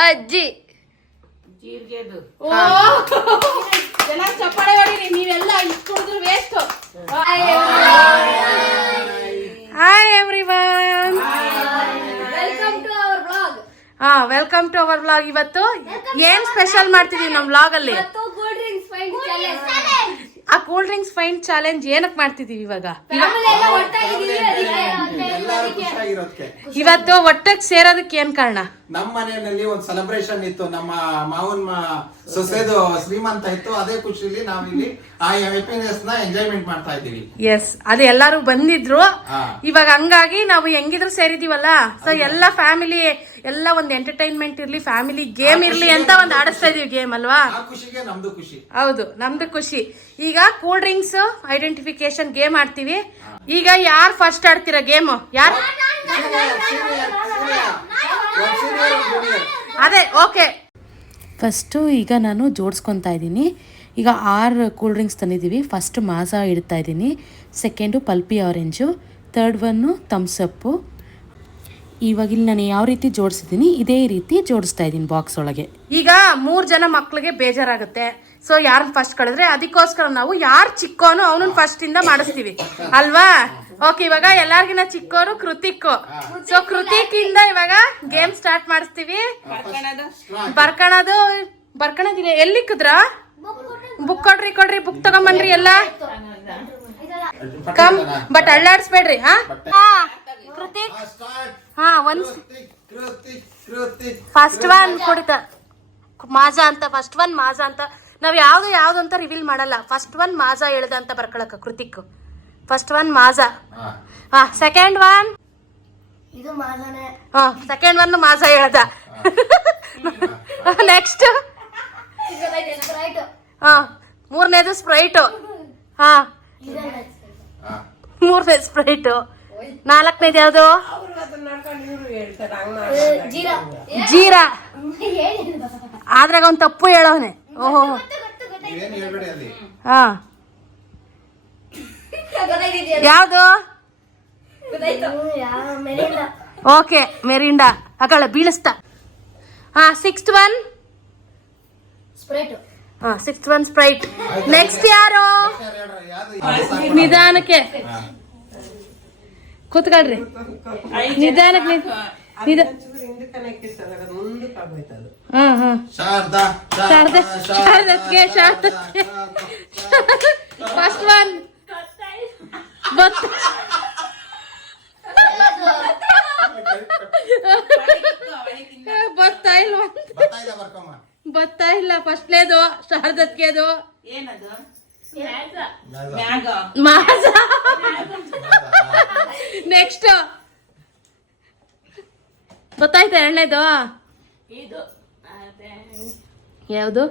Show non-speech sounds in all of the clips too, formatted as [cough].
ಅಜ್ಜಿ. ಜೀರಿಗೆದು. ಓ. ಜನ ಚಪ್ಪಾಳೆ ಹೊಡೀರಿ ನೀವೆಲ್ಲ ಇಷ್ಟು waste hi everyone welcome to our blog ಹಾ ವೆಲ್ಕಮ್ ಟು ಅವರ್ ವ್ಲಾಗ್ ಇವತ್ತು ಏನ್ ಸ್ಪೆಷಲ್ ಮಾಡ್ತಿದೀವಿ ನಮ್ ಬ್ಲಾಗ್ ಅಲ್ಲಿ? ಮತ್ತು ಕೂಲ್ ಡ್ರಿಂಕ್ಸ್ ಫೈಂಡ್ ಚಾಲೆಂಜ್ ಆ ಕೂಲ್ ಡ್ರಿಂಕ್ಸ್ ಫೈನ್ ಚಾಲೆಂಜ್ ಏನಕ್ಕೆ ಮಾಡ್ತಿದೀವಿ ಇವಾಗ? ಇವತ್ತು ಒಟ್ಟಾಗಿ ಸೇರೋದಕ್ಕೆ ಏನ್ ಕಾರಣ? ನಮ್ಮ ಮನೆಯಲ್ಲಿ ಒಂದು ಸೆಲೆಬ್ರೇಷನ್ ಇತ್ತು. ನಮ್ಮ ಮಾವನ್ ಸೊಸೆದು ಶ್ರೀಮಂತ ಇತ್ತು. ಅದೇ ಖುಷಿಲಿ ನಾವಿಲ್ಲಿ ಆ ಹ್ಯಾಪಿನೆಸ್ನ ಎಂಜಾಯ್ಮೆಂಟ್ ಮಾಡ್ತಾ ಇದ್ದೀವಿ. ಎಸ್ ಅದೇ ಎಲ್ಲಾರು ಬಂದಿದ್ರು. ಇವಾಗ ಹಂಗಾಗಿ ನಾವು ಹೆಂಗಿದ್ರು ಸೇರಿದೀವಲ್ಲ? ಸೊ ಎಲ್ಲ ಫ್ಯಾಮಿಲಿ ಎಲ್ಲ ಒಂದು ಎಂಟರ್ಟೈನ್ಮೆಂಟ್ ಇರ್ಲಿ ಫ್ಯಾಮಿಲಿ ಗೇಮ್ ಇರ್ಲಿ ಅಂತ ಒಂದು ಆಡಿಸ್ತಾ ಇದೀವಿ ಗೇಮ್ ಅಲ್ವಾ ಆ ಖುಷಿಗೆ ನಮ್ದು ಖುಷಿ ಹೌದು ನಮ್ದು ಖುಷಿ ಈಗ ಕೂಲ್ ಡ್ರಿಂಕ್ಸ್ ಐಡೆಂಟಿಫಿಕೇಶನ್ ಗೇಮ್ ಆಡ್ತೀವಿ ಈಗ ಯಾರು ಫಸ್ಟ್ ಆಡ್ತೀರಾ ಗೇಮ್ ಯಾರು ಅದೇ ಓಕೆ ಫಸ್ಟು ಈಗ ನಾನು ಜೋಡಿಸ್ಕೊತಾ ಇದ್ದೀನಿ ಈಗ ಆರು ಕೂಲ್ ಡ್ರಿಂಕ್ಸ್ ತಂದಿದ್ದೀವಿ ಫಸ್ಟ್ ಮಾಸಾ ಇಡ್ತಾ ಇದ್ದೀನಿ second pulpy orange third one Thums Up ಇವಾಗ ಇಲ್ಲಿ ನಾನು ಯಾವ ರೀತಿ ಜೋಡಿಸಿದ್ದೀನಿ, ಇದೇ ರೀತಿ ಜೋಡಿಸ್ತಾ ಇದ್ದೀನಿ ಬಾಕ್ಸ್ ಒಳಗೆ. ಈಗ ಮೂರು ಜನ ಮಕ್ಕಳಿಗೆ ಬೇಜಾರಾಗುತ್ತೆ. ಸೊ ಯಾರನ್ನ ಫಸ್ಟ್ ಕಳೆದ್ರೆ ಅದಕ್ಕೋಸ್ಕರ ನಾವು ಯಾರು ಚಿಕ್ಕೋನು ಅವನನ್ನ ಫಸ್ಟ್ ಇಂದ ಮಾಡಿಸ್ತೀವಿ. ಅಲ್ವಾ? ಓಕೆ ಇವಾಗ ಎಲ್ಲಾರ್ಗಿನ ಚಿಕ್ಕೋರು ಕೃತಿಕ್. ಸೊ ಕೃತಿಕ್ ಇಂದ ಇವಾಗ ಗೇಮ್ ಸ್ಟಾರ್ಟ್ ಮಾಡಿಸ್ತೀವಿ. ಬರ್ಕಣದು. ಬರ್ಕಣದಿಲ್ಲ ಎಲ್ಲಿಕ್ಕದ್ರ ಬುಕ್ ಕೊಡ್ರಿ ಕೊಡ್ರಿ ಬುಕ್ ತಗೊಂಬನ್ರಿ ಎಲ್ಲ. ಕಮ್ ಬಟ್ ಅಳ್ಳಾಡ್ಸ್ಬೇಡ್ರಿ ಹಾ? ಕೃತಿಕ್. ಹಾ ಒಂದ್ ಫಸ್ಟ್ ಒನ್ ಕುಡಿತ ಮಾಜಾ ಅಂತ ಫಸ್ಟ್ ಒನ್ ಮಾಜಾ ಅಂತ. ನಾವ್ ಯಾವ್ದು ಯಾವ್ದು ಅಂತ ರಿವೀಲ್ ಮಾಡಲ್ಲ. ಫಸ್ಟ್ ಒನ್ ಮಾಜಾ ಹೇಳ್ದ ಅಂತ ಬರ್ಕೊಳಕ ಕೃತಿಕ್. First one Maaza. ಹಾ. ಸೆಕೆಂಡ್ ಒನ್ ಇದು ಮಾಜಾನೆ. ಹಾ ಸೆಕೆಂಡ್ ಒನ್ ಮಾಜಾ ಹೇಳ್ದ. ನೆಕ್ಸ್ಟ್ ಹಾ ಮೂರನೇದು ಸ್ಪ್ರೈಟು ಹಾ. ಮೂರನೇ ಸ್ಪ್ರೈಟು ನಾಲ್ಕನೇದು ಯಾವ್ದು? ಜೀರಾ. ಜೀರಾ. ಹೇಳಿ ಆದ್ರಾಗ ಅವ್ನ್ ತಪ್ಪು ಹೇಳೋನೆ ಓಹೋ. ನೀವೇನು ಹೇಳ್ಬೇಡಿ ಅಲ್ಲಿ? ಹಾ. ಯಾವ್ದು? Mirinda okay mirinda. ಹಾಕಳ ಬೀಳಿಸ್ತಾ. ಹಾ ಸಿಕ್ಸ್ತ್ ಒನ್ ಸ್ಪ್ರೈಟ್ ಹಾ ಸಿಕ್ಸ್ತ್ ಒನ್ ಸ್ಪ್ರೈಟ್ ನೆಕ್ಸ್ಟ್ ಯಾರು? ನಿಧಾನಕ್ಕೆ. ಕೂತ್ಕೊಳ್ರಿ. ನಿಧಾನಕ್ಕೆ ಶಾರದಕ್ಕೆ ಶಾರದಕ್ಕೆ ಫಸ್ಟ್ ಒನ್ ಬತ್ ಬರ್ತಾ ಇಲ್ವಾ ಬರ್ತಾ ಇದೆ ಬರ್ಕಮ್ಮ ಬರ್ತಾ ಇಲ್ಲ ಫಸ್ಟ್ಲೇದು ಶಾರದತ್ಗೆದು ಏನದು? ಮ್ಯಾಗ. ಮ್ಯಾಗ. ಮಾಸ ನೆಕ್ಸ್ಟ್ ಗೊತ್ತಾಯ್ತಾ ಅದೇ. ಯಾವುದು?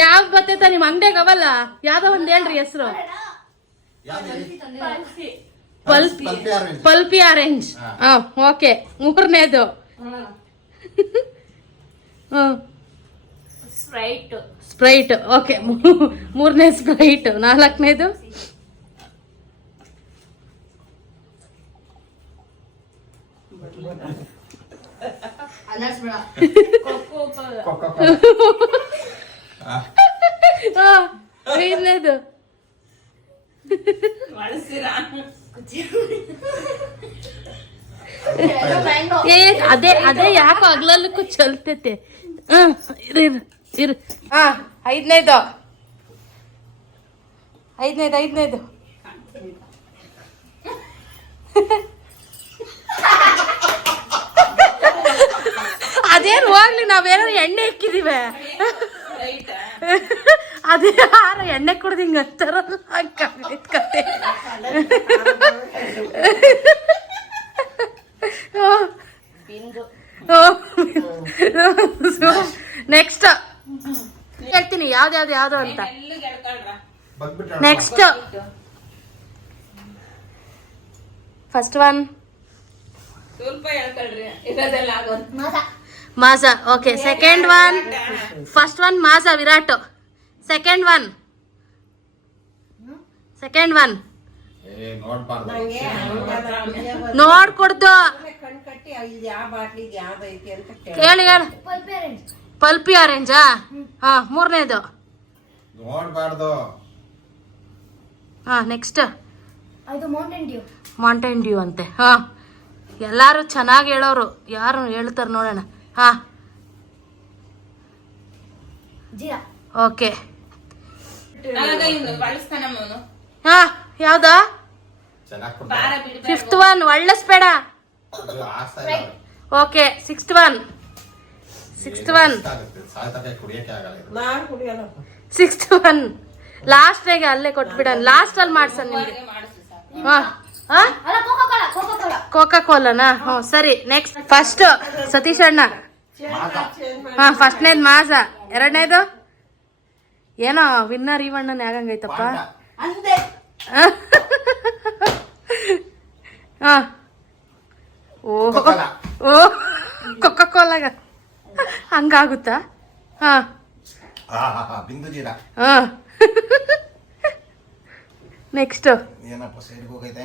ಯಾವ ಬರ್ತೈತ ನಿಮ್ ಅಂಗಡಿಯಾಗ ಅವಲ್ಲ? ಯಾವ್ದೋ ಒಂದ್ ಹೇಳ್ರಿ ಹೆಸರು? Pulpy pulpy orange. ಹಾ. ಓಕೆ ಮೂರನೇದು. ಸ್ಪ್ರೈಟ್ ಸ್ಪ್ರೈಟ್ ಓಕೆ ಮೂರನೇ ಸ್ಪ್ರೈಟ್ ನಾಲ್ಕನೇದು? ಐದನೇದು. ಬಳಸ್ತೀರಾ? ಏ ಅದೇ ಅದೇ ಯಾಕೆ ಹಗ್ಲಲ್ಲಕ್ಕೂ ಚಲ್ತೈತೆ. ಹ್ಮ್ ಇರು ಇರು ಇರು. ಹಾ ಐದನೇದು. ಐದನೇದು ಐದನೇದು. ಅದೇನು ಹೋಗ್ಲಿ ನಾವೇನಾದ್ರು ಎಣ್ಣೆ ಇಕ್ಕಿದೀವಿ. [laughs] ಅದೇ ಯಾರ ಎಣ್ಣೆ ಕುಡ್ದು ಹಿಂಗ ಅಂತಾರಲ್ಲ ಕತೆ. [laughs] ನೆಕ್ಸ್ಟ್ [laughs] ಹೇಳ್ತೀನಿ ಯಾವ್ದು ಯಾವ್ದು ಯಾವ್ದು ಅಂತ. ನೆಕ್ಸ್ಟ್ ಫಸ್ಟ್ ಒನ್ ಸ್ವಲ್ಪ ಹೇಳ್ಕೊಳ್ರಿ ಇರೋದೆಲ್ಲ ಆಗೋದು. Maaza okay second one first one Maaza Virat. Second one second one ಏ ನೋಡ್ಬಾರ್ದು. ನೋಡ್ಕೊಡ್ದು. ಹೇಳಿ ಹೇಳು ಪಲ್ಪಿ ಆರೆಂಜಾ ಹಾ ಮೂರನೇದು. ನೋಡ್ಬಾರ್ದು. ಹಾ ನೆಕ್ಸ್ಟ್ ಅದು ಮೌಂಟೇನ್ ಡ್ಯೂ ಮೌಂಟೇನ್ ಡ್ಯೂ ಅಂತೆ. ಹಾ ಎಲ್ಲಾರು ಚೆನ್ನಾಗಿ ಹೇಳೋರು. ಯಾರು ಹೇಳ್ತಾರೆ ನೋಡೋಣ. ಹಾ. ಜೀರಾ. ಓಕೆ. ಹಾ ಯಾವ್ದಾ? Fifth one ಒಳ್ಳಸ್ಬೇಡ okay sixth one sixth one sixth one ಲಾಸ್ಟ್ಗೆ ಅಲ್ಲೇ ಕೊಟ್ಬಿಡೋಣ. ಲಾಸ್ಟ್ ಅಲ್ಲಿ ಮಾಡ್ಸನ್ ನಿಮ್ಗೆ. ಕೋಕಾ ಕೋಲನಾ ಹ್ಞೂ ಸರಿ ನೆಕ್ಸ್ಟ್ ಫಸ್ಟ್ ಸತೀಶ್ ಅಣ್ಣ. ಹಾ ಫಸ್ಟ್ನೇದು ಮಾಸ. ಎರಡನೇದು? ಏನೋ ವಿನ್ನರ್ ಈವಣ್ಣನ ಯಾಗಂಗೈತಪ್ಪ ಪಾಂಡ. ಅಂದೆ. [laughs] ಹಾ. ಓ. Coca-Cola. ಓ. ಕೊಕ್ಕ ಕೋಲಾಗ ಹಂಗಾಗುತ್ತಾ? ಹಾ. ಬಿಂದು ಜೀರ. ಹಾ. [laughs] ನೆಕ್ಸ್ಟ್ ಏನಪ್ಪ ಸೈಡ್ಗೆ ಹೋಗೈತೆ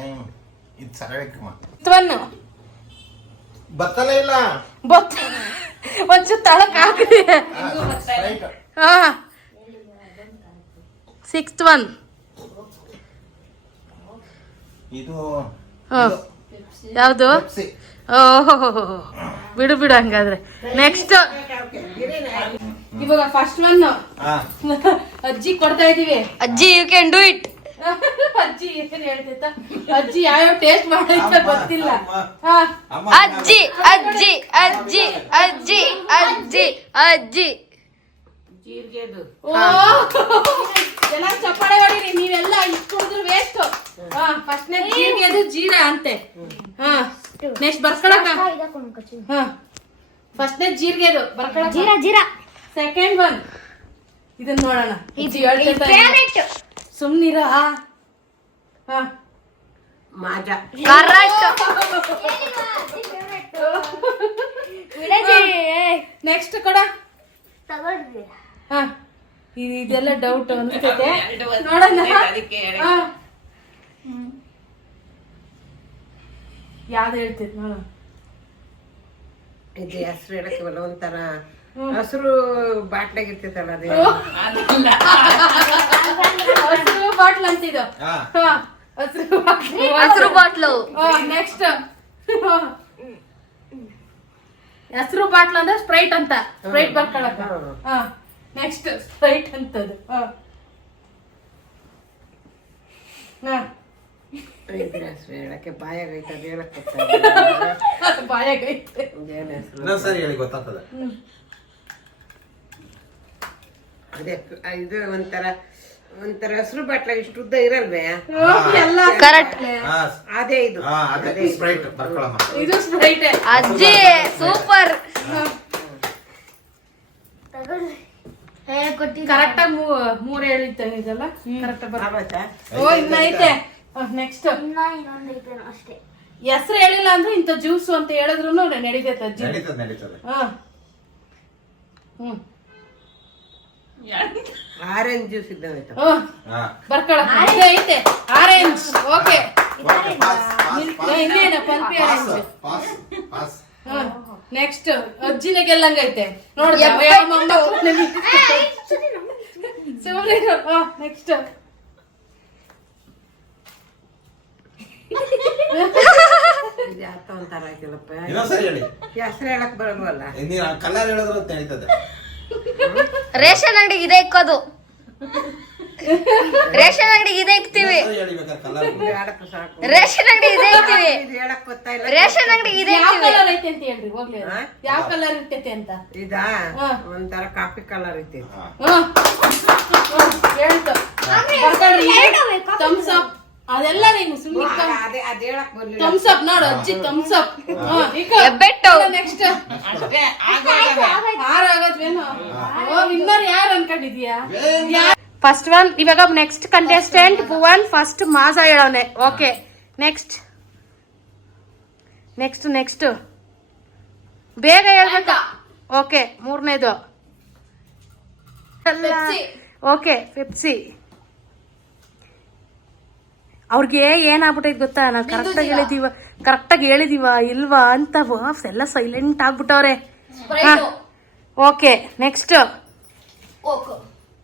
ಇದು ಸರಳಕ್ಕಮ್ಮ ಒನ್ ಬತ್ತಲೇ ಇಲ್ಲ? ಬೊತ್ತ ಒಂಚೂರು ತಳಕ್ ಸ್ಪ್ರೈಟ್. ಹಾ. ಸಿಕ್ಸ್ತ್ ಒನ್ ಇದು ಯಾವುದು. ಓಹೋ ಬಿಡು ಬಿಡು ಹಂಗಾದ್ರೆ. ನೆಕ್ಸ್ಟ್ ಇವಾಗ ಫಸ್ಟ್ ಒನ್ ಅಜ್ಜಿ ಕೊಡ್ತಾ ಇದೀವಿ. ಅಜ್ಜಿ ಯು ಕ್ಯಾನ್ ಡೂ ಇಟ್ [laughs] ಅಜ್ಜಿ ಏನ್ ಹೇಳ್ತೈತ ಅಜ್ಜಿ ಯಾವ್ಯಾವ ಟೇಸ್ಟ್ ಮಾಡೈತ ಗೊತ್ತಿಲ್ಲ. ಹಾ. ಅಮ್ಮ ಅಜ್ಜಿ ಅಜ್ಜಿ ಅಜ್ಜಿ ಅಜ್ಜಿ ಅಜ್ಜಿ ಅಜ್ಜಿ. ಜೀರಿಗೆದು. ಓ! ಎಲ್ಲ ಚಪ್ಪಾಳೆ ಹೊಡೀರಿ ನೀವೆಲ್ಲ ಇಷ್ಟು ಕುಡಿದ್ರು ವೇಸ್ಟ್ ಹಾ ಫಸ್ಟ್ನೇ ಜೀರಿಗೆ ಅದು ಜೀರಾ ಅಂತೆ. ಹಾ. ನೆಕ್ಸ್ಟ್ ಬರ್ಕೊಳಕ. ಹಾ. ಫಸ್ಟ್ನೇ ಜೀರ್ಗೆದು ಅದು ಬರ್ಕೊಳಕ. ಜೀರಾ ಜೀರಾ. ಸೆಕೆಂಡ್ ಒನ್ ಇದನ್ನ ನೋಡೋಣ. ಹೇಳ್ತೈತ ಸುಮ್ನಿರ. ಹಾ. ಮಾಜ. ಕರೆಕ್ಟ್ ನೆಕ್ಸ್ಟ್ ಕೊಡ. ಹಾ. ಇದು- ಇದೆಲ್ಲ ಡೌಟ್ ಅನ್ಸುತ್ತೆ. ನೋಡೋಣ. ಯಾವ್ದು ಹೇಳ್ತೈತಿ ನೋಡೋಣ. ಇದು ಹೆಸರು ಹೇಳಕ್ಕೆ ಒಂಥರ ಹಸಿರು ಬಾಟ್ಲಾಗ ಇರ್ತೈತಲ್ಲ ಅದೇ. ಹಸಿರು ಬಾಟ್ಲ್ ಅಂತಿದ್ದು. ಹಾ. ಹಸಿರು ಬಾಟ್ಲು. ಹಸಿರು ಬಾಟ್ಲು. ನೆಕ್ಸ್ಟ್ ಹಸಿರು ಬಾಟ್ಲ್ ಅಂದ್ರೆ ಸ್ಪ್ರೈಟ್ ಅಂತ. ಸ್ಪ್ರೈಟ್ ಬರ್ಕೊಳಕ ಹಾ. ನೆಕ್ಸ್ಟ್ ಸ್ಪ್ರೈಟ್ ಅಂತದ್ದು. ಹೇಳಕ್ಕೆ ಬಾಯಾಗ ಐತೆ ಅದು ಹೇಳಕ್ ಬಾಯಾಗೈತೆ ಏನು ಹೆಸರು ಇನ್ನೊಂದ್ ಸರಿ ಹೇಳಿ ಗೊತ್ತಾಗ್ತದೆ. ಅದೇ ಇದು ಒಂಥರ ಒಂಥರ ಹಸಿರು ಬಾಟ್ಲ ಇಷ್ಟು ಉದ್ದ ಇರಲ್ವೇ? ಕರೆಕ್ಟ್. ಅದೇ. ಇದು. ಆ, ಅದೇ ಸ್ಪ್ರೈಟ್ ಬರ್ಕೊಳಮ್ಮ. ಇದು ಸ್ಪ್ರೈಟ್ ಅಜ್ಜಿ ಸೂಪರ್. ಕರೆಕ್ಟ್ ಆಗಿ ಮೂರ್ ಹೇಳಿದ್ದೆ ಇದೆಲ್ಲ. ಕರೆಕ್ಟ್ ಆಗೋಯ್ತಾ ಓ ಇನ್ನ ಐತೆ. ನೆಕ್ಸ್ಟ್ ಅಷ್ಟೇ. ಹೆಸರು ಹೇಳಿಲ್ಲ ಅಂದ್ರೆ ಇಂಥ ಜ್ಯೂಸು ಅಂತ ಹೇಳಿದ್ರು ನಡೀತೈತೆ ಅಜ್ಜಿ. ನಡೀತದೆ ನಡೀತದೆ. ಹಾ. ಹ್ಮ್. ಆರೆಂಜ್ ಜ್ಯೂಸ್ ಇದ್ದಂಗೈತ ಬರ್ಕೊಳ. ಐತೆ. Orange okay. Pulpy orange. Next ಅಜ್ಜಿನ ಗೆಲ್ಲಂಗೈತೆ ಐತೆ. ಸುಮ್ಮನೆ ನೆಕ್ಸ್ಟ್ ಹೆಸರು ಹೇಳಕ್ ಬರಲ್ವಲ್ಲ ನೀನು ಕಲರ್ ಹೇಳಿದ್ರೆ ನಡೀತದೆ ರೇಷನ್ ಅಂಗಡಿಗೆ ಇದೆ ಇಕ್ಕೋದು. ರೇಷನ್ ಅಂಗಡಿಗೆ ಇದೆ ಇಕ್ತೀವಿ. ರೇಷನ್ ಅಂಗಡಿ ಇದೆ ಇಕ್ತೀವಿ. ರೇಷನ್ ಅಂಗಡಿಗೆ ಇದೆ ಯಾವ ಇಕ್ತೀವಿ. ಕಲರ್ ಐತೆ ಅಂತ ಹೇಳ್ರಿ ಹೋಗ್ಲಿ. ಯಾವ ಕಲರ್ ಇರ್ತೈತೆ ಅಂತ? ಇದಾ. ಒಂಥರ ಕಾಫಿ ಕಲರ್ ಐತಿ ಹಾ. ಹ್ಮ್. ಹೇಳ್ತು. ಥಮ್ಸ್ ಅಪ್ ಅದೆಲ್ಲ ನೀನು ಸುಮ್ಮನೆ ಅದೇ ಅದ್ ಹೇಳಕ್ ಬರ್ಲಿಲ್ಲ. ಥಮ್ಸ್ ಅಪ್ ನೋಡು ಅಜ್ಜಿ ಥಮ್ಸ್ ಅಪ್ ಹೆಬ್ಬೆಟ್ಟು. ನೆಕ್ಸ್ಟ್ ಅಷ್ಟೇ. ಆರ್ ಆಗೋದ್ವೇನು ಓ ವಿನ್ನರ್ ಯಾರು ಅನ್ಕೊಂಡಿದ್ಯಾ ಫಸ್ಟ್ ಒನ್ ಇವಾಗ next contestant Bhuvan first Maaza ಹೇಳೋನೆ. Okay next next next ಬೇಗ ಹೇಳ್ಬೇಕ. ಓಕೆ ಮೂರನೇದು. ಓಕೆ ಪೆಪ್ಸಿ ಅವ್ರಿಗೆ ಏನಾಗ್ಬಿಟ್ಟೈತೆ ಗೊತ್ತಾ? ನಾವು ಕರೆಕ್ಟಾಗಿ ಹೇಳಿದೀವ ಕರೆಕ್ಟಾಗಿ ಹೇಳಿದೀವ ಇಲ್ವಾ ಅಂತ ವಾಫ್ ಎಲ್ಲ ಸೈಲೆಂಟ್ ಆಗ್ಬಿಟ್ಟವ್ರೆ. ಓಕೆ ನೆಕ್ಸ್ಟ್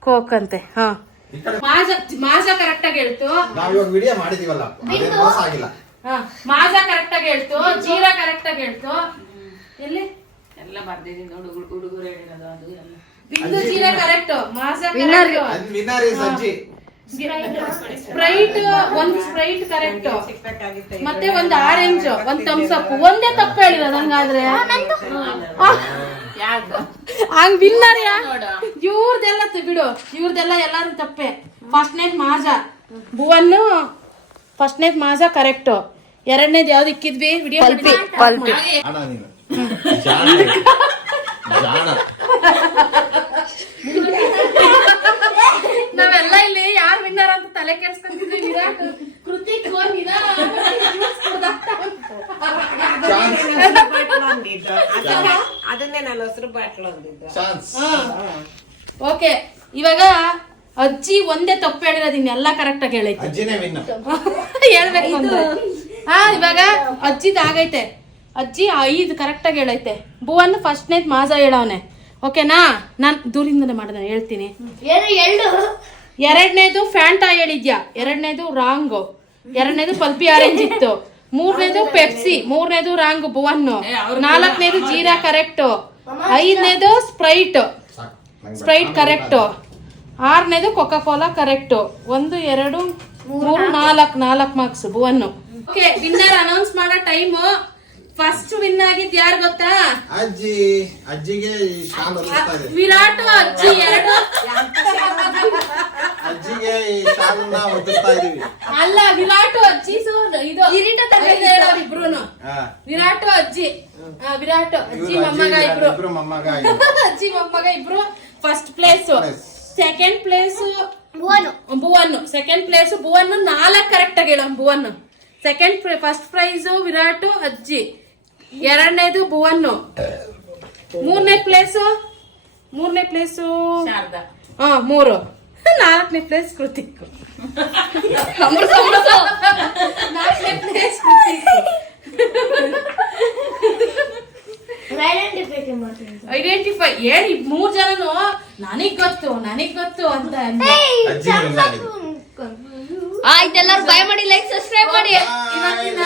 ಕೋಕ್ ಅಂತೆ ಹಾ. ಮಾಜ ಮಾಜ ಕರೆಕ್ಟ್ ಆಗಿ ಹೇಳ್ತು. ನಾವ್ ಇವಾಗ ವಿಡಿಯೋ ಮಾಡಿದೀವಲ್ಲ ಅದೇ ಮೋಸ ಆಗಿಲ್ಲ. ಹಾ, ಮಾಜ ಕರೆಕ್ಟ್ ಆಗಿ ಹೇಳ್ತು ಜೀರಾ ಕರೆಕ್ಟ್ ಆಗಿ ಹೇಳ್ತು. ಎಲ್ಲಿ? ಎಲ್ಲ ಬರ್ದಿದ್ದೀನಿ ನೋಡು ಹುಡುಗರು ಹೇಳಿರೋದು ಅದು ಎಲ್ಲ. ಬಿಂದು ಜೀರಾ ಕರೆಕ್ಟ್ ಮಾಜ ಅದ್ ವಿನ್ನರ್ ಇಸ್ ಅಜ್ಜಿ. ಸ್ಪ್ರೈಟ್ ಒಂದ್ ಸ್ಪ್ರೈಟ್ ಕರೆಕ್ಟ್ ಮತ್ತೆ ಒಂದ್ ಆರೆಂಜ್ ಒಂದ್ ಥಮ್ಸ್ ಅಪ್ ಒಂದೇ ತಪ್ಪು ಹೇಳಿದ ನಂಗಾದ್ರೆ. ಹಂಗ್ ವಿನ್ನರ್ ಇವ್ರದೆಲ್ಲ ತ- ಬಿಡು ಇವ್ರದೆಲ್ಲ ಎಲ್ಲಾರು ತಪ್ಪೆ. ನೈಟ್ ಮಾಜ. ಫಸ್ಟ್ ನೇಟ್ ಮಾಜ ಕರೆಕ್ಟ್ ಎರಡನೇದ್ ಯಾವ್ದು ಇಕ್ಕಿದ್ವಿ? ವಿಡಿಯೋ ಜಾಣ [laughs] ನಾವೆಲ್ಲ ಇಲ್ಲಿ ಯಾರು ವಿನ್ನರ್ ಅಂತ ತಲೆ ಕೆಡ್ಸ್ಕೊಂತಿದ್ವಿ ಕೃತಿಕ್ ಅದನ್ನೇ ನಾನು ಹಸಿರು ಬಾಟ್ಲು ಓಕೆ ಇವಾಗ ಅಜ್ಜಿ ಒಂದೇ ತಪ್ಪು ಹೇಳಿರೋದು ಇನ್ನೆಲ್ಲ ಕರೆಕ್ಟ್ ಆಗಿ ಹೇಳೈತೆ. ಹೇಳ್ಬೇಕು ಹಾ ಇವಾಗ ಅಜ್ಜಿದ್ ಆಗೈತೆ. ಅಜ್ಜಿ ಐದು ಕರೆಕ್ಟ್ ಆಗಿ ಹೇಳೈತೆ. ಭುವನ್ ಫಸ್ಟ್ನೇದ್ ಮಾಜ ಹೇಳವನೆ. ಓಕೆನಾ? ನಾನು ದೂರಿಂದನೇ ಮಾಡಿದೆ ಹೇಳ್ತೀನಿ. ಎರಡನೇದು ಫ್ಯಾಂಟಾ ಹೇಳಿದ್ಯಾ? ಎರಡನೇದು ರಾಂಗು. ಎರಡನೇದು ಪಲ್ಪಿ ಆರೆಂಜ್ ಇತ್ತು. ಮೂರನೇದು ಪೆಪ್ಸಿ ಮೂರನೇದು ರಾಂಗ್ ಭುವನ್ನು ನಾಲ್ಕನೇದು ಜೀರಾ ಕರೆಕ್ಟ್. ಐದನೇದು ಸ್ಪ್ರೈಟ್. Sprite correct. ಆರನೇದು ಕೊಕಾ ಕೋಲಾ ಕರೆಕ್ಟ್. ಒಂದು ಎರಡು ಮೂರು ನಾಲ್ಕು ನಾಲ್ಕು ಮಾರ್ಕ್ಸ್ ಭುವನ್ನು ಓಕೆ ವಿನ್ನರ್ ಅನೌನ್ಸ್ ಮಾಡೋ ಟೈಮ್. ಫಸ್ಟ್ ವಿನ್ ಆಗಿದ್ ಯಾರು ಗೊತ್ತಾ? ಅಜ್ಜಿ ಅಜ್ಜಿಗೆ ಈ ಶಾಲ್ ವಿರಾಟ್ ಅಜ್ಜಿ ಎರಡು. ಅಜ್ಜಿಗೆ ಈ ಶಾಲನ್ನ ಹೊತ್ತಿಸ್ತಾ ಇದೀವಿ. ಅಲ್ಲ ವಿರಾಟ್ ಅಜ್ಜಿ ಸೊ ಇದು ಕಿರೀಟ ಹೇಳೋರು ಇಬ್ರುನು. ಹಾ. ವಿರಾಟ್ ಅಜ್ಜಿ ಆ, ವಿರಾಟ್ ಅಜ್ಜಿ ಇವ್ರು ಮೊಮ್ಮಗ ಅಜ್ಜಿ ಇಬ್ರು. ಇಬ್ರು ಮೊಮ್ಮಗ [laughs] ಇವ್ರು. ಅಜ್ಜಿ ಮೊಮ್ಮಗ ಇಬ್ರು. First place Place. Second place Bhuvan. Second place Bhuvan ನಾಲ್ಕು ಕರೆಕ್ಟ್ ಆಗಿ ಹೇಳೋ Bhuvan. Second first prize Virat ಅಜ್ಜಿ. ಎರಡನೇದು ಭುವನ್ನು. ಮೂರನೇ ಪ್ಲೇಸ್? ಮೂರನೇ ಪ್ಲೇಸು? ಶಾರದಾ. ಹಾ ಮೂರು. ನಾಲ್ಕನೇ ಪ್ಲೇಸ್ ಕೃತಿಕ್. ನಾಲ್ಕನೇ ಪ್ಲೇಸ್ ಐಡೆಂಟಿಫೈ ಹೇಳಿ ಮೂರ್ ಜನನು? ನನಗ್ ಗೊತ್ತು ನನಗ್ ಗೊತ್ತು ಅಂತ. ಆಯ್ತು ಎಲ್ಲರೂ ಬಾಯ್ ಮಾಡಿ ಲೈಕ್ ಸಬ್ಸ್ಕ್ರೈಬ್ ಮಾಡಿ. ಇವತ್ತಿನ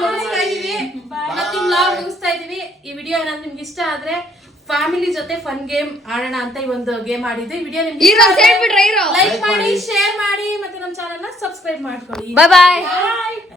ಮುಗಿಸ್ತಾ ಇದೀವಿ. ಇವತ್ತಿನ ಲಾಗ್ ಮುಗಿಸ್ತಾ ಇದೀವಿ ಈ ವಿಡಿಯೋ ಏನಾದ್ರು ನಿಮ್ಗೆ ಇಷ್ಟ ಆದ್ರೆ ಫ್ಯಾಮಿಲಿ ಜೊತೆ ಫನ್ ಗೇಮ್ ಆಡೋಣ ಅಂತ ಈ ಒಂದು ಗೇಮ್ ಆಡಿದ್ವಿ ವಿಡಿಯೋ ನಿಮ್ಗೆ ಲೈಕ್ ಮಾಡಿ. ಶೇರ್ ಮಾಡಿ ಮತ್ತೆ ನಮ್ಮ ಚಾನೆಲ್ನ ಸಬ್ಸ್ಕ್ರೈಬ್ ಮಾಡ್ಕೊಳ್ಳಿ. ಬಾಯ್.